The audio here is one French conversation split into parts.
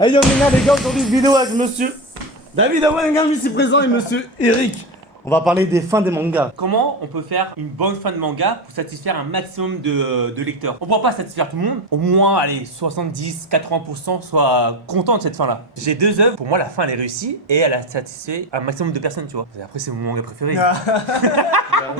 Hey yo les gars, aujourd'hui vidéo avec monsieur David Awengan ici présent et monsieur Eric. On va parler des fins des mangas. Comment on peut faire une bonne fin de manga pour satisfaire un maximum de lecteurs? On ne pourra pas satisfaire tout le monde, au moins allez, 70-80% soient contents de cette fin-là. J'ai deux œuvres, pour moi la fin elle est réussie et elle a satisfait un maximum de personnes, tu vois. Et après c'est mon manga préféré.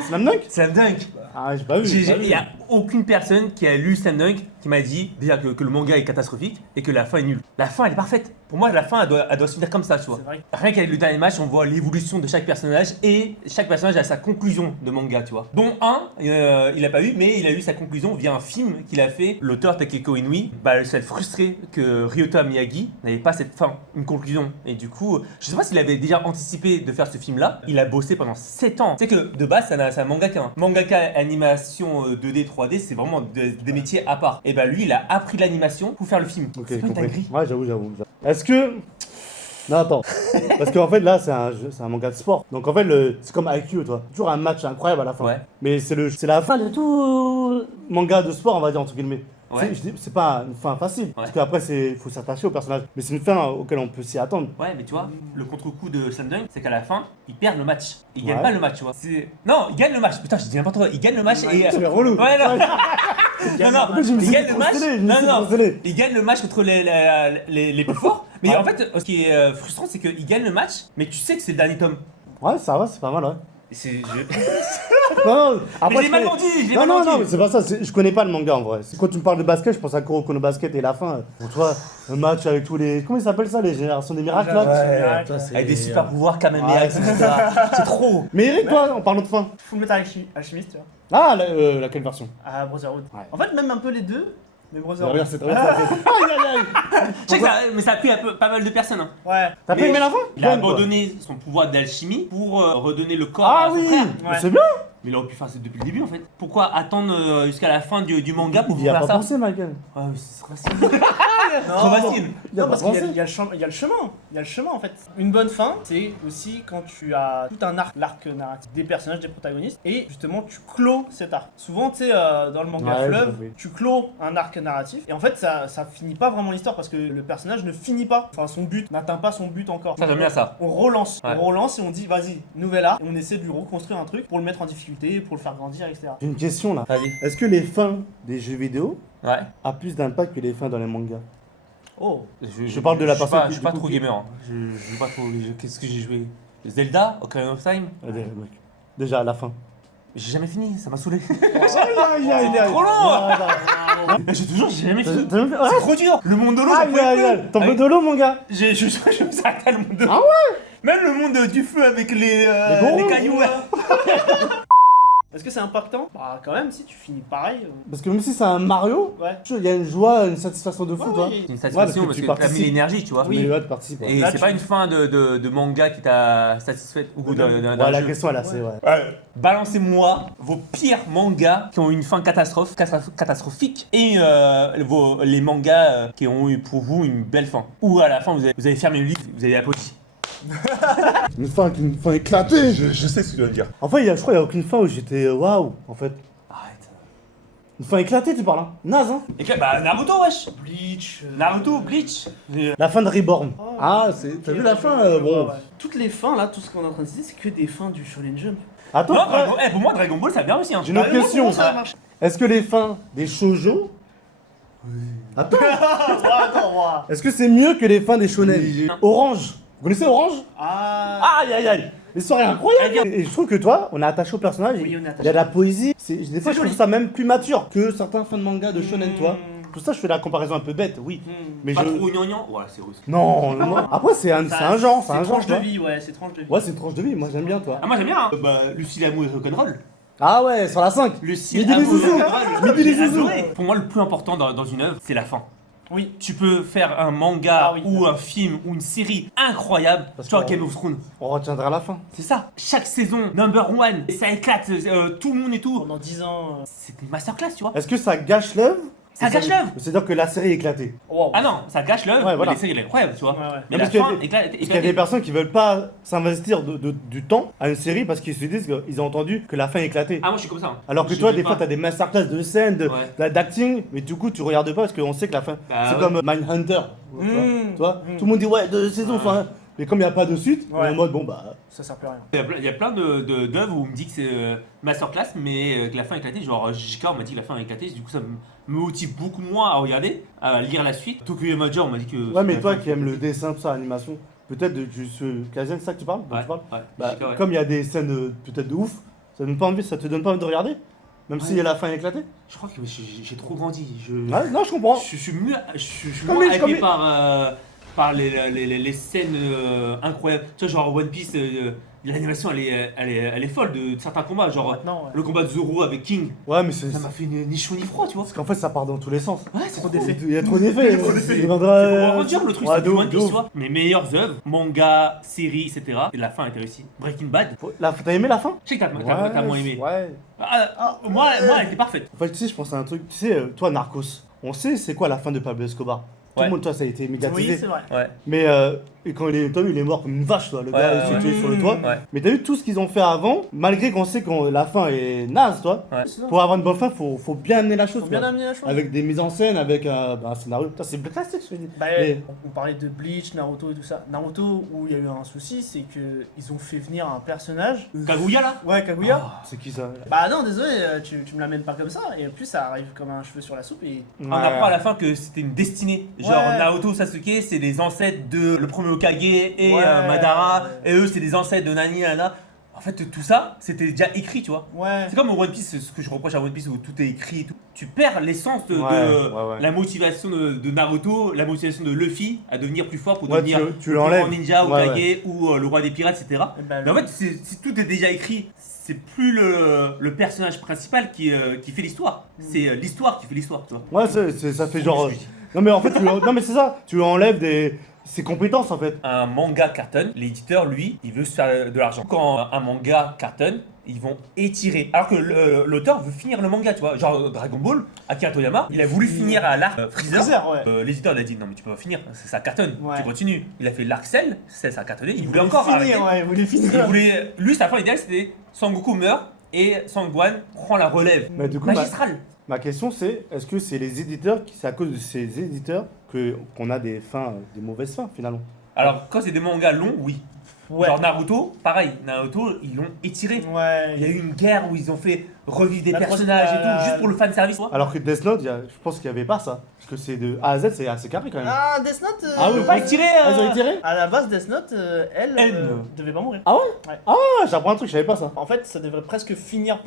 Slam Dunk. Slam Dunk. Ah j'ai pas vu. Il n'y a aucune personne qui a lu Slam Dunk qui m'a dit déjà que le manga est catastrophique et que la fin est nulle. La fin elle est parfaite. Pour moi la fin elle doit se finir comme ça, tu vois. Rien qu'avec le dernier match on voit l'évolution de chaque personnage et chaque personnage a sa conclusion de manga, tu vois. Dont il a pas eu, mais il a eu sa conclusion via un film qu'il a fait. L'auteur Takeko Inui s'est frustré que Ryota Miyagi n'avait pas cette fin, une conclusion. Et du coup, je sais pas s'il avait déjà anticipé de faire ce film-là. Il a bossé pendant 7 ans. Tu sais que de base, c'est un mangaka. Mangaka animation 2D, 3D, c'est vraiment des métiers à part. Et bah lui, il a appris l'animation pour faire le film. Ok, C'est pas une compris. dinguerie. Ouais, j'avoue. Est-ce que... Non, attends. Parce qu'en fait, là, c'est un manga de sport. Donc, en fait, c'est comme IQ, toi. Toujours un match incroyable à la fin. Ouais. Mais c'est la fin de tout manga de sport, on va dire, entre guillemets. Ouais. C'est pas une fin facile. Parce qu'après, il faut s'attacher au personnage. Mais c'est une fin auquel on peut s'y attendre. Ouais, mais tu vois, le contre-coup de Slam Dunk, c'est qu'à la fin, ils perdent le match. Ils gagnent Ouais. pas le match, tu vois. Non, ils gagnent le match. Putain, je dis n'importe quoi. Ils gagnent le match et. C'est relou. Ouais, non. Non, En fait, je me ils suis gagnent le match. procédé, Non. Ils gagnent le match contre les plus forts. Mais en fait, ce qui est frustrant, c'est qu'ils gagnent le match, mais tu sais que c'est le dernier tome. Ouais, ça va, c'est pas mal, ouais. Et c'est. Non, Mais je l'ai mal vendu, je l'ai mal Non, vendu. mais c'est pas ça, je connais pas le manga en vrai. Quand tu me parles de basket, je pense à Kuroko no Basket et la fin. Pour toi, un match avec tous les. Comment ils s'appellent ça, les générations des miracles là Avec des super pouvoirs, Kamehameha, Ouais, etc. C'est trop. Mais Eric, toi, en parlant de fin. Full Metal Alchemist, tu vois. Ah, laquelle version À Brotherhood. Ouais. En fait, même un peu les deux, mais Brotherhood. Regarde, c'est très bien. Aïe. Je sais que mais ça a pris pas mal de personnes. Hein. Ouais. T'as pas Mais aimé la fin Il a Bonne, quoi. abandonné son pouvoir d'alchimie pour redonner le corps Ah à son oui, frère. mais Ouais. c'est bien. Mais il aurait pu faire ça depuis le début en fait. Pourquoi attendre jusqu'à la fin du manga pour Il y a faire pas ça? pensé, Michael. Ouais, mais c'est trop facile. Trop Non, facile. Il y a Non, pas parce qu'il pensé. y a le chemin. Il y a le chemin en fait. Une bonne fin, c'est aussi quand tu as tout un l'arc narratif des personnages, des protagonistes, et justement tu clôt cet arc. Souvent, tu sais, dans le manga Ouais, j'ai fleuve, compris. tu clôt un arc narratif, et en fait, ça finit pas vraiment l'histoire parce que le personnage ne finit pas. Enfin, son but n'atteint pas son but encore. Ça, j'aime bien ça. On relance, Ouais. on relance et on dit vas-y, nouvel arc, et on essaie de lui reconstruire un truc pour le mettre en difficulté, pour le faire grandir, etc. J'ai une question là. Vas-y. Est-ce que les fins des jeux vidéo Ouais. a plus d'impact que les fins dans les mangas? Oh. Je parle de la personne Je suis pas trop gamer. Hein. Je joue pas trop. Qu'est-ce que j'ai joué? Zelda, Ocarina of Time. Déjà, à la fin. J'ai jamais fini, ça m'a saoulé. C'était trop long. J'ai jamais fini. C'est trop dur. Le monde de l'eau, ça pouvait plus. T'en veux de l'eau, mon gars? Je me suis arrêté à le monde de l'eau. Ah ouais? Même le monde du feu avec les gourous. cailloux. Est-ce que c'est impactant? Bah quand même, si tu finis pareil. Parce que même si c'est un Mario, Ouais. il y a une joie, une satisfaction de fou, Ouais, toi. oui. C'est une Ouais, satisfaction parce que parce tu que t'as mis participes. l'énergie, tu vois. Mais ouais, tu participes. Ouais. Et Là, c'est tu- pas une fin de manga qui t'a satisfait au bout d'un Ouais, la jeu. question, elle est assez, ouais. Balancez-moi vos pires mangas qui ont eu une fin catastrophique et les mangas qui ont eu pour vous une belle fin. Ou à la fin vous avez fermé le livre, vous avez applaudi. Une fin éclatée. Je sais ce que tu veux dire. En fait, je crois qu'il n'y a aucune fin où j'étais waouh, en fait. Arrête. Une fin éclatée, tu parles, hein? Naze, hein? Et bah Naruto wesh. Bleach. Naruto, Bleach. La fin de Reborn. Oh. Ah, t'as vu la fin? Bon. Ouais. Toutes les fins là, tout ce qu'on est en train de dire, c'est que des fins du Shonen Jump. Attends, Non, après, pour moi Dragon Ball ça a bien réussi. Hein. j'ai une autre question. Comment ça marche? Est-ce que les fins des shoujo. Attends, Attends, est-ce que c'est mieux que les fins des shonen? Non. Orange. Vous connaissez Orange? Ah. Aïe. L'histoire est incroyable. Et je trouve que toi, on est attaché au personnage. Oui, on est Il y a de la poésie. Des fois, je joli. trouve ça même plus mature que certains fins de manga de shonen, toi. Hmm. Pour ça, je fais la comparaison un peu bête, oui. Mais Pas je. trop gnangnan. Ouais c'est russe. Non. Après, c'est un genre. C'est un genre. tranche tu de vois. vie, ouais, c'est tranche de vie. Ouais, c'est une tranche de vie. Moi, j'aime bien, toi. Ah moi j'aime bien. Hein. Bah Lucie Lamour et Rock'n'Roll. Ah ouais, sur la 5. Lucie Midi les Lamour et zouzous. Rock'n'Roll. Midi les J'ai zouzous. adoré. Pour moi le plus important dans une œuvre c'est la fin. Oui. Tu peux faire un manga Ah oui. ou un film ou une série incroyable, Parce tu vois, qu'on- Game of Thrones. On retiendra la fin. C'est ça. Chaque saison, number one, et ça éclate, tout le monde et tout. Pendant 10 ans. C'était une masterclass, tu vois. Est-ce que ça gâche l'œuvre Ça gâche l'œuvre. C'est-à-dire que la série est éclatée. Wow. Ah non, ça gâche l'œuvre, Ouais, voilà. mais les séries, elle est incroyable, tu vois. Ouais, ouais. Mais Non, la parce qu'il y a fin des- éclate. Parce qu'il y a des personnes qui veulent pas s'investir du temps à une série parce qu'ils se disent qu'ils ont entendu que la fin est éclatée. Ah, moi je suis comme ça. Hein. Alors que Je toi, veux des pas. fois, t'as des masterclass de scènes, Ouais. d'acting, mais du coup, tu regardes pas parce qu'on sait que la fin. Bah, c'est ouais. comme Mindhunter. Tu vois Tout le monde dit, ouais, 2 saisons, fin. Mais comme il n'y a pas de suite, on est en mode, bon, bah. Ça sert plus à rien. Il y a plein d'œuvres où on me dit que c'est masterclass, mais que la fin est éclatée. Genre, JK, on m'a dit que la fin est éclatée, du coup, ça me motive beaucoup moins à regarder, à lire la suite. Tokyo Major, on m'a dit que. Ouais, mais la toi fin- qui aimes le dessin, tout ça, l'animation, peut-être de Kazen, c'est ça que tu parles dont Ouais, tu parles ouais, Bah, JK, ouais. comme il y a des scènes peut-être de ouf, ça te donne pas envie de regarder Même si la fin est éclatée Je crois que j'ai trop grandi. Ouais, non, je comprends. Je suis mieux, je suis Comme moins les- comme hypé les- par les scènes incroyables. Tu vois, genre One Piece, l'animation elle est folle de certains combats. Genre Maintenant, ouais. le combat de Zoro avec King, Ouais, mais c'est. ça m'a fait ni chaud ni froid, tu vois. Parce qu'en fait, ça part dans tous les sens. Ouais, c'est trop Il y a trop d'effets. Il viendra, C'est pour dire le truc, ouais, c'est de du ouf, One de Piece, ouf. tu vois. Mes meilleures œuvres, manga, séries, etc. Et la fin a été réussie. Breaking Bad, T'as aimé la fin je sais que t'as moins aimé. Ouais. Moi, elle était parfaite. En fait, tu sais, je pense à un truc. Tu sais, toi, Narcos, on sait c'est quoi la fin de Pablo Escobar. Tout Ouais. le monde, toi, ça a été médiatisé. Oui, c'est vrai. Ouais. Mais et quand t'as vu, il est mort comme une vache, toi. Le gars, il s'est ouais. tué sur le toit. Ouais. Mais t'as vu tout ce qu'ils ont fait avant, malgré qu'on sait que la fin est naze, toi. Ouais. Pour avoir une bonne fin, faut bien amener la chose. Faut bien quoi. amener la chose. Avec des mises en scène, avec un scénario. Putain, c'est classique, je te dis. Bah, Mais- on parlait de Bleach, Naruto et tout ça. Naruto, où il y a eu un souci, c'est que ils ont fait venir un personnage. Kaguya là. Ouais, Kaguya. C'est qui ça Bah non, désolé, tu me l'amènes pas comme ça. Et en plus, ça arrive comme un cheveu sur la soupe. Et On apprend à la fin que c'était une destinée. Genre Ouais. Naruto, Sasuke, c'est les ancêtres de le premier Hokage et Ouais. Madara. Et eux, c'est des ancêtres de Nani, Nana. En fait, tout ça, c'était déjà écrit, tu vois. ouais. C'est comme One Piece, ce que je reproche à One Piece où tout est écrit et tout. Tu perds l'essence de Ouais. la motivation de Naruto, la motivation de Luffy à devenir plus fort pour Ouais, devenir tu le l'enlèves. plus grand ninja, Ouais, Hokage ou le roi des pirates, etc. Et bah, Mais en fait, si tout est déjà écrit, c'est plus le personnage principal qui fait l'histoire. C'est l'histoire qui fait l'histoire, tu vois. Ouais, ça fait genre. Non, mais en fait, non, mais c'est ça. Tu lui enlèves ses compétences, en fait. Un manga cartonne, l'éditeur, lui, il veut se faire de l'argent. Quand un manga cartonne, ils vont étirer. Alors que l'auteur veut finir le manga, tu vois. Genre Dragon Ball, Akira Toriyama, il a voulu finir à l'arc Freezer. Freezer, ouais. L'éditeur il a dit non mais tu peux pas finir, ça cartonne, Ouais. tu continues. Il a fait l'arc Cell, ça a cartonné, il voulait voulait encore arrêter. finir, ouais, il voulait finir. Il voulait, lui sa fin idéale c'était Sangoku meurt et Sangwan prend la relève. Mais du coup, Magistrale. ma question, c'est est-ce que c'est les éditeurs, c'est à cause de ces éditeurs qu'on a des mauvaises fins, finalement Alors quand c'est des mangas longs, oui. Ouais. Genre Naruto, pareil, Naruto ils l'ont étiré. Ouais. Il y a eu une guerre où ils ont fait revivre des La personnages et la- tout, juste pour le fan service. Alors que Death Note, je pense qu'il n'y avait pas ça. Parce que c'est de A à Z, c'est assez carré quand même. Ah, Death Note. Ah oui, Ils ont pas étiré. Ah, ils ont étiré À la base, Death Note, elle devait pas mourir. Ah, j'apprends un truc, je savais pas ça. En fait, ça devrait presque finir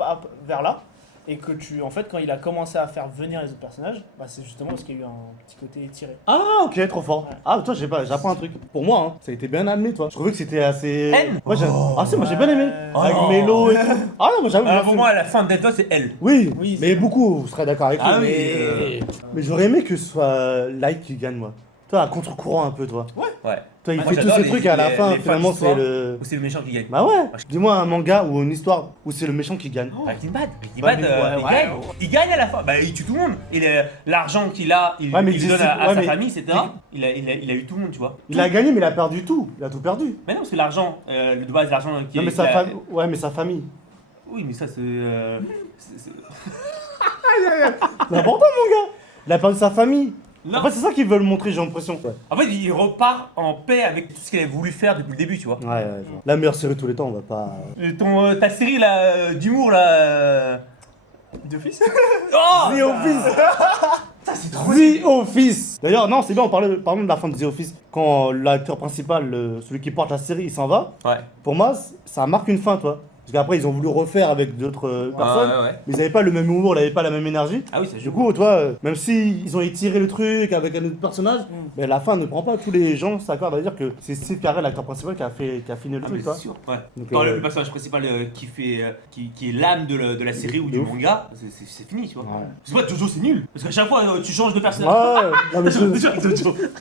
vers là. Et que en fait, quand il a commencé à faire venir les autres personnages, bah c'est justement parce qu'il y a eu un petit côté étiré. Ah, ok, trop fort. Ouais. Ah, toi, j'apprends un truc. Pour moi, ça a été bien amené, toi. Je trouvais que c'était assez. N. Ouais, ah, si, moi j'ai bien aimé. Oh. Avec Mélo et tout. Ah, non, moi j'avoue. Alors j'ai pour bien moi, à la fin de Death Note, c'est elle. Oui, Oui, mais c'est- beaucoup, vous serez d'accord avec Ah moi. oui, Mais j'aurais aimé que ce soit Light qui gagne, moi. Toi, à contre-courant un peu, toi. Ouais. Toi, il Moi, fait tous j'adore ces les- trucs et à la les- fin, les fins finalement, d'histoire. c'est le. Ou c'est le méchant qui gagne. Bah ouais. Dis-moi un manga ou une histoire où c'est le méchant qui gagne. Breaking Bad. Breaking Ouais, Bad, mais il ouais, gagne. Il gagne à la fin. Bah, il tue tout le monde. Et l'argent qu'il a, il Ouais, mais il il donne dit- à ouais, sa mais- famille, etc. Il a eu tout le monde, tu vois. Il a gagné, mais il a perdu tout. Il a tout perdu. Mais non, parce que l'argent, de base, l'argent qui Non, mais qui sa a- famille. Ouais, mais sa famille. Oui, mais ça, c'est. c'est- C'est important, mon gars. Il a perdu sa famille. Non. En fait, c'est ça qu'ils veulent montrer, j'ai l'impression. Ouais, En fait, il repart en paix avec tout ce qu'il avait voulu faire depuis le début, tu vois. ouais, je vois. La meilleure série de tous les temps, on va pas. Ta série là, d'humour là. D'office. Oh The Office. c'est trop. The Office. D'ailleurs, non, c'est bien, parlons de la fin de The Office. Quand l'acteur principal, celui qui porte la série, il s'en va. Ouais. Pour moi, ça marque une fin, toi. Parce qu'après, ils ont voulu refaire avec d'autres personnes. Ouais. Mais ils n'avaient pas le même humour, ils n'avaient pas la même énergie. Ah oui, ça Du joue. coup, toi, même si ils ont étiré le truc avec un autre personnage, mais la fin ne prend pas. Tous les gens s'accordent à dire que c'est Steve Carell, l'acteur principal, qui a fini le Ah, truc, mais toi. c'est sûr. Ouais. Donc, Quand le personnage principal qui est l'âme de la série ou De du ouf. manga, c'est fini, tu vois. Ouais. C'est pas Jojo, c'est nul. Parce qu'à chaque fois, tu changes de personnage. Ouais, non, mais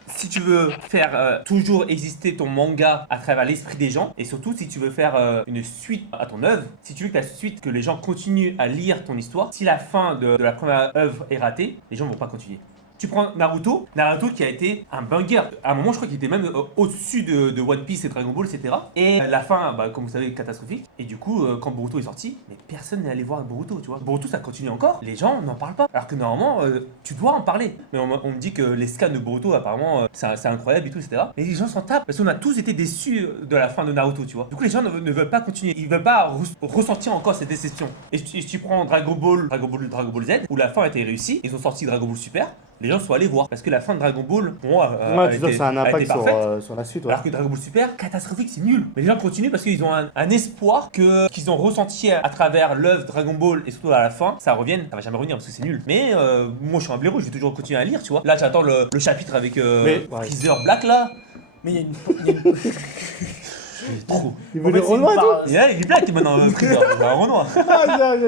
Si tu veux faire toujours exister ton manga à travers l'esprit des gens, et surtout si tu veux faire une suite à ton ton œuvre, si tu veux que la suite, que les gens continuent à lire ton histoire, si la fin de la première œuvre est ratée, les gens vont pas continuer. Tu prends Naruto qui a été un banger. À un moment, je crois qu'il était même au-dessus de One Piece et Dragon Ball, etc. Et la fin, comme vous savez, catastrophique. Et du coup, quand Boruto est sorti, mais personne n'est allé voir Boruto, tu vois. Boruto, ça continue encore. Les gens n'en parlent pas. Alors que normalement, tu dois en parler. Mais on me dit que les scans de Boruto, apparemment, c'est incroyable et tout, etc. Mais les gens s'en tapent parce qu'on a tous été déçus de la fin de Naruto, tu vois. Du coup, les gens ne veulent pas continuer. Ils veulent pas ressentir encore cette déception. Et si tu prends Dragon Ball Z, où la fin a été réussie, ils ont sorti Dragon Ball Super. Les gens sont allés voir parce que la fin de Dragon Ball, pour moi, tu vois, ça a un impact sur la suite. Ouais. Alors que Dragon Ball Super, catastrophique, c'est nul. Mais les gens continuent parce qu'ils ont un espoir qu'ils ont ressenti à travers l'œuvre Dragon Ball et surtout à la fin, ça revienne. Ça va jamais revenir parce que c'est nul. Mais moi, je suis un blaireau, je vais toujours continuer à lire, tu vois. Là, j'attends le chapitre avec Freezer Black là. Mais il y a une... Trop. Il veut les Renoir et tout. Il est black maintenant, Freezer. Il a un Renoir.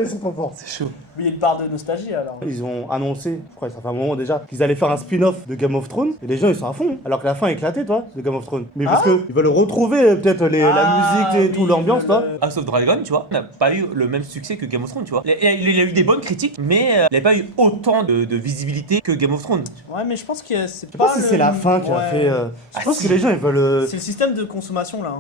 Ils sont pas forts. C'est chaud. Mais il y a une part de nostalgie alors. Ils ont annoncé, je crois que ça fait un moment déjà, qu'ils allaient faire un spin-off de Game of Thrones. Et les gens ils sont à fond. Alors que la fin est éclatée, toi, de Game of Thrones. Mais parce qu'ils veulent retrouver peut-être la musique et tout, l'ambiance, toi. House of Dragon, tu vois, n'a pas eu le même succès que Game of Thrones, tu vois. Il y a eu des bonnes critiques, mais il n'a pas eu autant de visibilité que Game of Thrones. Ouais, mais je pense que c'est Je pas. pense que c'est la fin qui a fait. Je pense que les gens ils veulent. C'est le système de consommation là.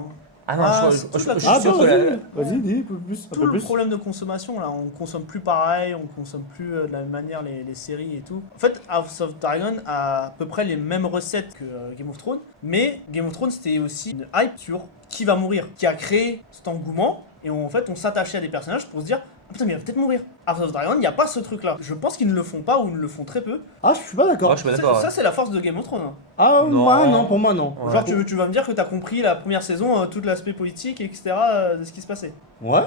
Ah non, je suis sûr vas-y, que vas-y, dis plus. Tout le problème de consommation là, on consomme plus pareil, on consomme plus de la même manière les séries et tout. En fait, House of Dragon a à peu près les mêmes recettes que Game of Thrones, mais Game of Thrones c'était aussi une hype sur qui va mourir, qui a créé cet engouement et en fait on s'attachait à des personnages pour se dire ah putain mais il va peut-être mourir. House of Dragon, il n'y a pas ce truc là. Je pense qu'ils ne le font pas ou ils ne le font très peu. Ah, je suis pas d'accord. Ouais, je suis pas d'accord. Ça c'est la force de Game of Thrones. Hein. Ah, Non. moi non, pour moi non. Ouais. Genre tu vas me dire que t'as compris la première saison, tout l'aspect politique, etc. De ce qui se passait. Ouais,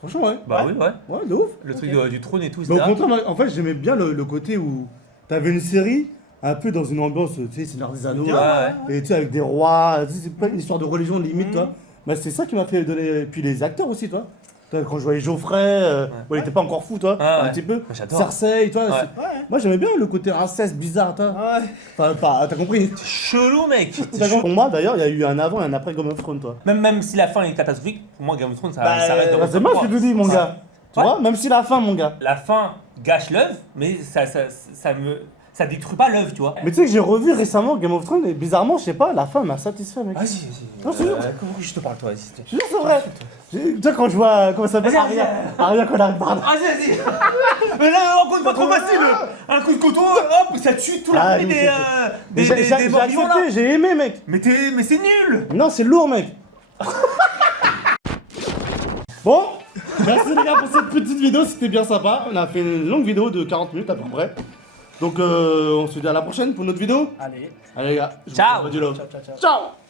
franchement, ouais. Bah oui, ouais. Ouais, de ouf. Le truc du trône et tout, Mais au etc. contraire, moi, en fait, j'aimais bien le côté où t'avais une série un peu dans une ambiance, tu sais, Seigneur des Anneaux, Ouais, là, ouais. et tu sais, avec des rois, tu sais, c'est pas une histoire de religion limite, Mhm. toi. Mais c'est ça qui m'a fait donner. Et puis les acteurs aussi, toi. Quand je voyais Geoffrey, bon, il était pas encore fou, toi, Ah, un ouais. petit peu. Moi, j'adore. Cersei, toi. Ouais. Ouais. Moi, j'aimais bien le côté inceste bizarre, toi. Ouais. Enfin, t'as compris. T'es chelou, mec. T'as compris. Pour moi, d'ailleurs, il y a eu un avant et un après Game of Thrones, toi. Même si la fin est catastrophique, pour moi, Game of Thrones, ça Bah, reste dans Bah, c'est moi qui te dis, mon Ouais. gars. Tu Ouais. vois, même si la fin, mon gars. La fin gâche l'œuvre, mais ça détruit pas l'œuvre, tu vois. Mais tu sais que j'ai revu récemment Game of Thrones et bizarrement, je sais pas, la fin m'a satisfait, mec. Vas-y. Non, c'est sûr. Comment je te parle, toi, vas-y. Je te jure, c'est vrai. Tu sais, quand je vois. Comment ça s'appelle Vas-y, Aria quand elle arrive par là. Vas-y. Mais là, encore une fois, trop facile. Un coup de couteau, hop, ça tue tout Ah, l'armée oui, des J'ai morts vivants, là. accepté, j'ai aimé, mec. Mais c'est nul. Non, c'est lourd, mec. Bon, merci les gars pour cette petite vidéo, c'était bien sympa. On a fait une longue vidéo de 40 minutes à peu près. Donc on se dit à la prochaine pour une autre vidéo. Allez. Allez les gars, je vous Ciao. dis du love. Ciao, ciao, ciao. Ciao.